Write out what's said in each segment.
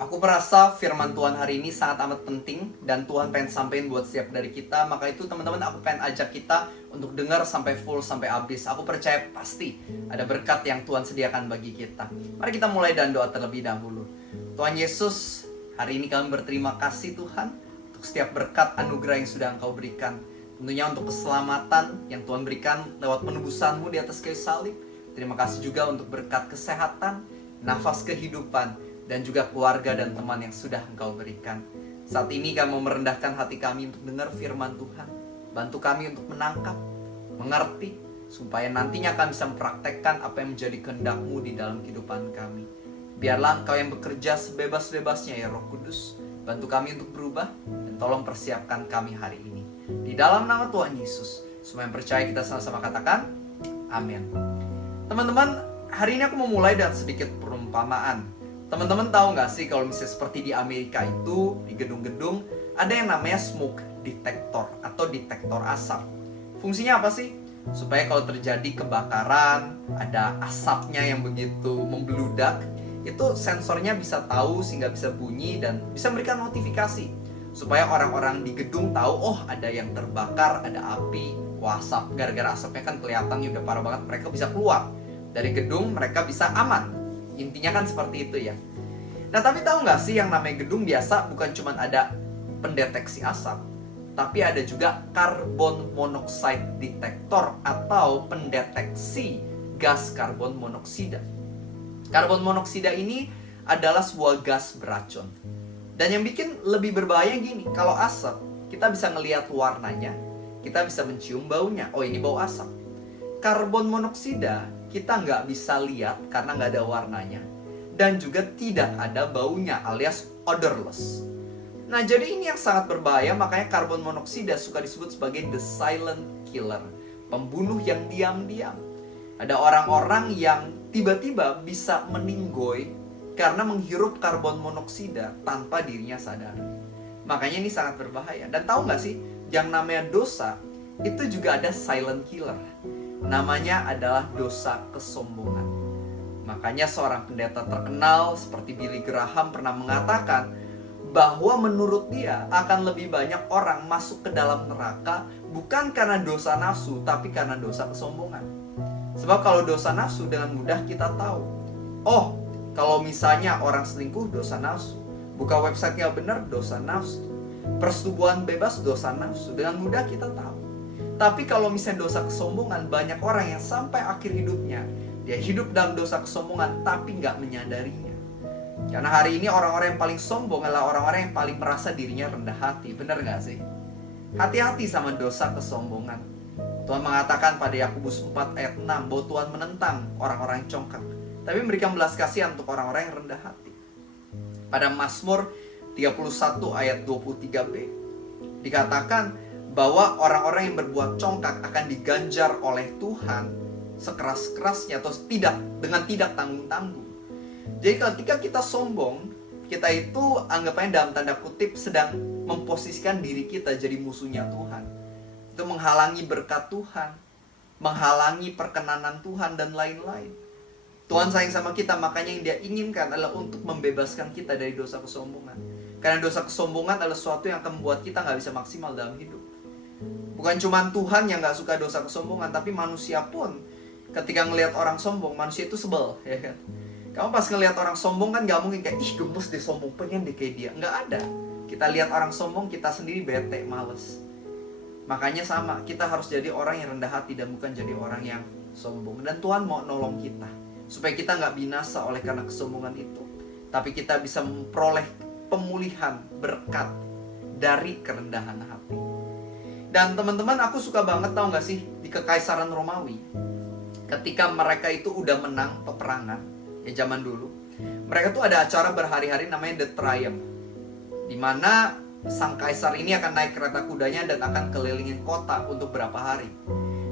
Aku merasa firman Tuhan hari ini sangat amat penting dan Tuhan pengen sampaikan buat setiap dari kita. Maka itu teman-teman, aku pengen ajak kita untuk dengar sampai full, sampai habis. Aku percaya pasti ada berkat yang Tuhan sediakan bagi kita. Mari kita mulai dan doa terlebih dahulu. Tuhan Yesus, hari ini kami berterima kasih Tuhan untuk setiap berkat anugerah yang sudah Engkau berikan. Tentunya untuk keselamatan yang Tuhan berikan lewat penebusan-Mu di atas kayu salib. Terima kasih juga untuk berkat kesehatan, nafas kehidupan, dan juga keluarga dan teman yang sudah Engkau berikan. Saat ini kami mau merendahkan hati kami untuk dengar firman Tuhan. Bantu kami untuk menangkap, mengerti, supaya nantinya kami bisa mempraktekkan apa yang menjadi kehendak-Mu di dalam kehidupan kami. Biarlah Engkau yang bekerja sebebas-bebasnya ya Roh Kudus. Bantu kami untuk berubah dan tolong persiapkan kami hari ini. Di dalam nama Tuhan Yesus, semua yang percaya kita sama-sama katakan, amin. Teman-teman, hari ini aku mau mulai dengan sedikit perumpamaan. Teman-teman tahu nggak sih kalau misalnya seperti di Amerika itu, di gedung-gedung, ada yang namanya smoke detector atau detektor asap. Fungsinya apa sih? Supaya kalau terjadi kebakaran, ada asapnya yang begitu membeludak, itu sensornya bisa tahu sehingga bisa bunyi dan bisa memberikan notifikasi. Supaya orang-orang di gedung tahu, oh ada yang terbakar, ada api, wah asap. Gara-gara asapnya kan kelihatan udah parah banget, mereka bisa keluar dari gedung, mereka bisa aman. Intinya kan seperti itu ya. Nah tapi tahu nggak sih yang namanya gedung biasa bukan cuma ada pendeteksi asap, tapi ada juga carbon monoxide detector atau pendeteksi gas karbon monoksida. Karbon monoksida ini adalah sebuah gas beracun. Dan yang bikin lebih berbahaya gini, kalau asap kita bisa ngelihat warnanya, kita bisa mencium baunya. Oh ini bau asap. Karbon monoksida kita nggak bisa lihat karena nggak ada warnanya. Dan juga tidak ada baunya alias odorless. Nah jadi ini yang sangat berbahaya, makanya karbon monoksida suka disebut sebagai the silent killer. Pembunuh yang diam-diam. Ada orang-orang yang tiba-tiba bisa meninggoy karena menghirup karbon monoksida tanpa dirinya sadar. Makanya ini sangat berbahaya. Dan tahu nggak sih, yang namanya dosa itu juga ada silent killer. Namanya adalah dosa kesombongan. Makanya seorang pendeta terkenal seperti Billy Graham pernah mengatakan bahwa menurut dia akan lebih banyak orang masuk ke dalam neraka bukan karena dosa nafsu, tapi karena dosa kesombongan. Sebab kalau dosa nafsu dengan mudah kita tahu. Oh, kalau misalnya orang selingkuh dosa nafsu, buka websitenya benar dosa nafsu, persetubuhan bebas dosa nafsu, dengan mudah kita tahu. Tapi kalau misalnya dosa kesombongan, banyak orang yang sampai akhir hidupnya dia hidup dalam dosa kesombongan tapi nggak menyadarinya. Karena hari ini orang-orang yang paling sombong adalah orang-orang yang paling merasa dirinya rendah hati. Benar nggak sih? Hati-hati sama dosa kesombongan. Tuhan mengatakan pada Yakobus 4 ayat 6 bahwa Tuhan menentang orang-orang yang congkak, tapi memberikan belas kasihan untuk orang-orang yang rendah hati. Pada Mazmur 31 ayat 23b dikatakan bahwa orang-orang yang berbuat congkak akan diganjar oleh Tuhan sekeras-kerasnya atau dengan tidak tanggung-tanggung. Jadi ketika kita sombong, kita itu anggapannya dalam tanda kutip sedang memposisikan diri kita jadi musuhnya Tuhan. Itu menghalangi berkat Tuhan, menghalangi perkenanan Tuhan dan lain-lain. Tuhan sayang sama kita, makanya yang dia inginkan adalah untuk membebaskan kita dari dosa kesombongan. Karena dosa kesombongan adalah sesuatu yang akan membuat kita gak bisa maksimal dalam hidup. Bukan cuma Tuhan yang gak suka dosa kesombongan, tapi manusia pun ketika ngelihat orang sombong, manusia itu sebel, ya kan? Kamu pas ngelihat orang sombong kan gak mungkin kayak, ih gemes deh sombong, pengen deh kayak dia. Nggak ada. Kita lihat orang sombong, kita sendiri bete, males. Makanya sama, kita harus jadi orang yang rendah hati dan bukan jadi orang yang sombong. Dan Tuhan mau nolong kita supaya kita nggak binasa oleh karena kesombongan itu, tapi kita bisa memperoleh pemulihan berkat dari kerendahan hati. Dan teman-teman, aku suka banget, tahu nggak sih, di Kekaisaran Romawi ketika mereka itu udah menang peperangan ya zaman dulu, mereka tuh ada acara berhari-hari namanya The Triumph, dimana sang kaisar ini akan naik kereta kudanya dan akan kelilingin kota untuk berapa hari.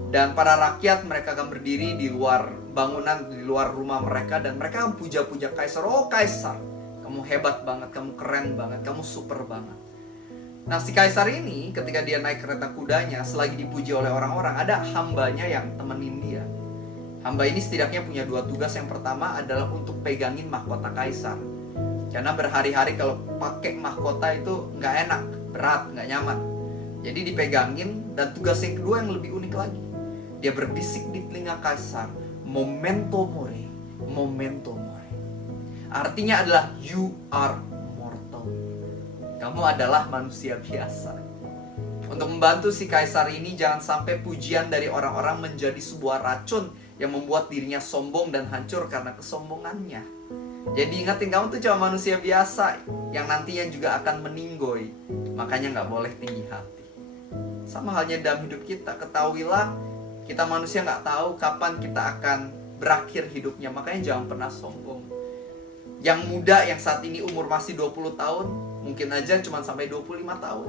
Dan para rakyat mereka akan berdiri di luar bangunan, di luar rumah mereka, dan mereka akan puja-puja kaisar. Oh kaisar, kamu hebat banget, kamu keren banget, kamu super banget. Nah si kaisar ini ketika dia naik kereta kudanya, selagi dipuji oleh orang-orang, ada hambanya yang temenin dia. Hamba ini setidaknya punya dua tugas. Yang pertama adalah untuk pegangin mahkota kaisar. Karena berhari-hari kalau pakai mahkota itu nggak enak, berat, nggak nyaman. Jadi dipegangin, dan tugas yang kedua yang lebih unik lagi. Dia berbisik di telinga kaisar, memento mori, memento mori. Artinya adalah you are mortal. Kamu adalah manusia biasa. Untuk membantu si kaisar ini, jangan sampai pujian dari orang-orang menjadi sebuah racun yang membuat dirinya sombong dan hancur karena kesombongannya. Jadi ingatin, kamu tuh cuma manusia biasa yang nantinya juga akan meninggoy. Makanya nggak boleh tinggi hati. Sama halnya dalam hidup kita, ketahuilah kita manusia nggak tahu kapan kita akan berakhir hidupnya. Makanya jangan pernah sombong. Yang muda yang saat ini umur masih 20 tahun, mungkin aja cuma sampai 25 tahun.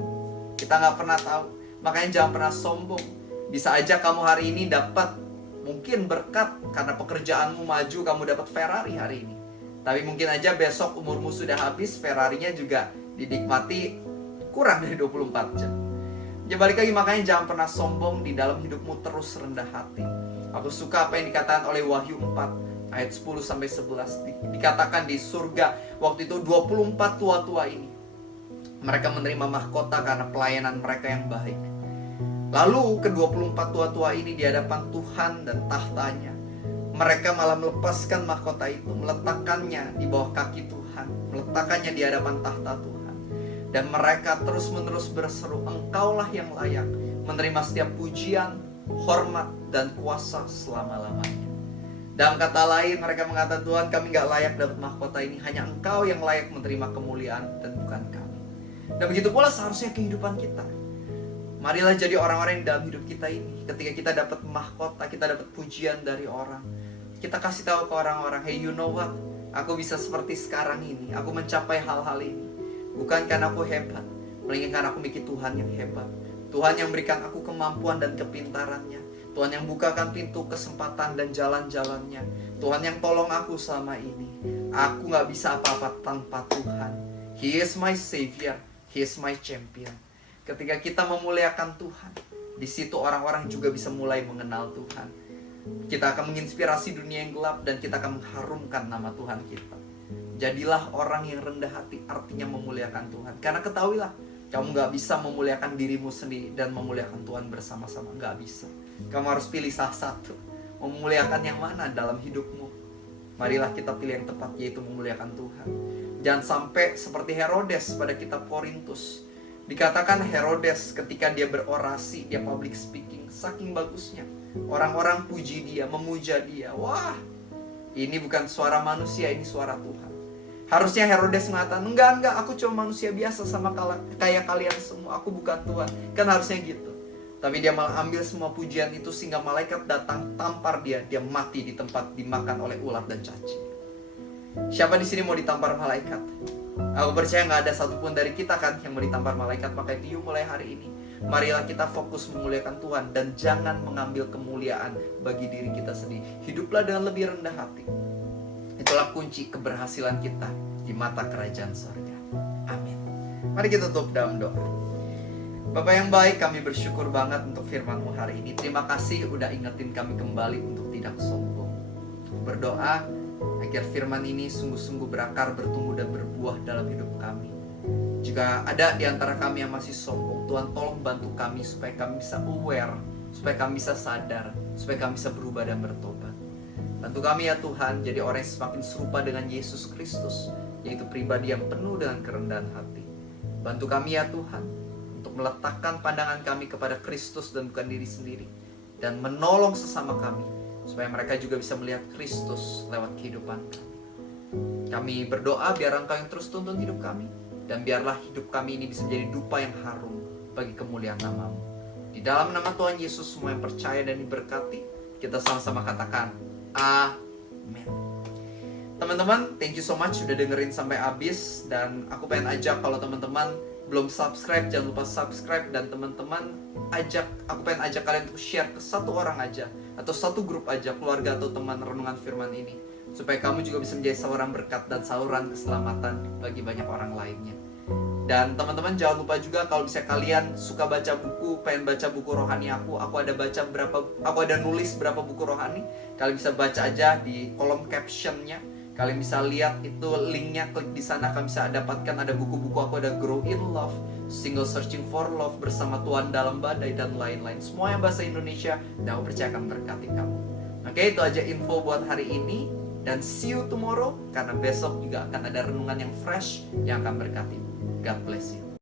Kita nggak pernah tahu. Makanya jangan pernah sombong. Bisa aja kamu hari ini dapat mungkin berkat karena pekerjaanmu maju, kamu dapat Ferrari hari ini. Tapi mungkin aja besok umurmu sudah habis, Ferrarinya juga dinikmati kurang dari 24 jam. Ya balik lagi, makanya jangan pernah sombong, di dalam hidupmu terus rendah hati. Aku suka apa yang dikatakan oleh Wahyu 4 ayat 10-11. Dikatakan di surga waktu itu 24 tua-tua ini, mereka menerima mahkota karena pelayanan mereka yang baik. Lalu ke-24 tua-tua ini di hadapan Tuhan dan tahtanya, mereka malah melepaskan mahkota itu, meletakkannya di bawah kaki Tuhan, meletakkannya di hadapan tahta Tuhan. Dan mereka terus-menerus berseru, Engkaulah yang layak menerima setiap pujian, hormat, dan kuasa selama-lamanya. Dalam kata lain, mereka mengatakan, Tuhan, kami gak layak dapat mahkota ini, hanya Engkau yang layak menerima kemuliaan dan bukan kami. Dan begitu pula seharusnya kehidupan kita. Marilah jadi orang-orang yang dalam hidup kita ini, ketika kita dapat mahkota, kita dapat pujian dari orang, kita kasih tahu ke orang-orang, hey, you know what? Aku bisa seperti sekarang ini, aku mencapai hal-hal ini bukan karena aku hebat, melainkan karena aku memiliki Tuhan yang hebat. Tuhan yang berikan aku kemampuan dan kepintarannya. Tuhan yang bukakan pintu kesempatan dan jalan-jalannya. Tuhan yang tolong aku selama ini. Aku gak bisa apa-apa tanpa Tuhan. He is my savior. He is my champion. Ketika kita memuliakan Tuhan, di situ orang-orang juga bisa mulai mengenal Tuhan. Kita akan menginspirasi dunia yang gelap, dan kita akan mengharumkan nama Tuhan kita. Jadilah orang yang rendah hati, artinya memuliakan Tuhan. Karena ketahuilah, kamu gak bisa memuliakan dirimu sendiri dan memuliakan Tuhan bersama-sama. Gak bisa. Kamu harus pilih salah satu. Memuliakan yang mana dalam hidupmu? Marilah kita pilih yang tepat, yaitu memuliakan Tuhan. Jangan sampai seperti Herodes pada kitab Korintus. Dikatakan Herodes ketika dia berorasi, dia public speaking, saking bagusnya. Orang-orang puji dia, memuja dia. Wah, ini bukan suara manusia, ini suara Tuhan. Harusnya Herodes mengatakan, enggak, aku cuma manusia biasa sama kayak kalian semua, aku bukan Tuhan. Kan harusnya gitu. Tapi dia malah ambil semua pujian itu sehingga malaikat datang tampar dia mati di tempat dimakan oleh ulat dan cacing. Siapa di sini mau ditampar malaikat? Aku percaya nggak ada satupun dari kita kan yang mau ditampar malaikat. Maka itu yuk mulai hari ini, marilah kita fokus memuliakan Tuhan dan jangan mengambil kemuliaan bagi diri kita sendiri. Hiduplah dengan lebih rendah hati. Itulah kunci keberhasilan kita di mata kerajaan surga. Amin. Mari kita tutup dalam doa. Bapak yang baik, kami bersyukur banget untuk firman-Mu hari ini. Terima kasih udah ingetin kami kembali untuk tidak sombong. Berdoa agar firman ini sungguh-sungguh berakar, bertumbuh, dan berbuah dalam hidup kami. Jika ada di antara kami yang masih sombong, Tuhan tolong bantu kami supaya kami bisa aware, supaya kami bisa sadar, supaya kami bisa berubah dan bertobat. Bantu kami ya Tuhan, jadi orang yang semakin serupa dengan Yesus Kristus, yaitu pribadi yang penuh dengan kerendahan hati. Bantu kami ya Tuhan, untuk meletakkan pandangan kami kepada Kristus dan bukan diri sendiri, dan menolong sesama kami, supaya mereka juga bisa melihat Kristus lewat kehidupan kami. Kami berdoa biar Engkau yang terus tuntun hidup kami, dan biarlah hidup kami ini bisa menjadi dupa yang harum bagi kemuliaan nama-Mu. Di dalam nama Tuhan Yesus, semua yang percaya dan diberkati, kita sama-sama katakan amin. Teman-teman, thank you so much sudah dengerin sampai habis. Dan aku pengen ajak, kalau teman-teman belum subscribe, jangan lupa subscribe. Dan teman-teman aku pengen ajak kalian untuk share ke satu orang aja, atau satu grup aja, keluarga atau teman renungan firman ini, supaya kamu juga bisa menjadi saluran berkat dan saluran keselamatan bagi banyak orang lainnya. Dan teman-teman jangan lupa juga, kalau bisa kalian suka baca buku, pengen baca buku rohani aku ada nulis berapa buku rohani. Kalian bisa baca aja di kolom captionnya. Kalian bisa lihat itu linknya, klik di sana. Kalian bisa dapatkan, ada buku-buku aku, ada Grow in Love, Single Searching for Love, Bersama Tuhan dalam Badai, dan lain-lain. Semua yang bahasa Indonesia, dan aku percaya akan berkati kamu. Oke, itu aja info buat hari ini. Dan see you tomorrow, karena besok juga akan ada renungan yang fresh yang akan berkati. God bless you.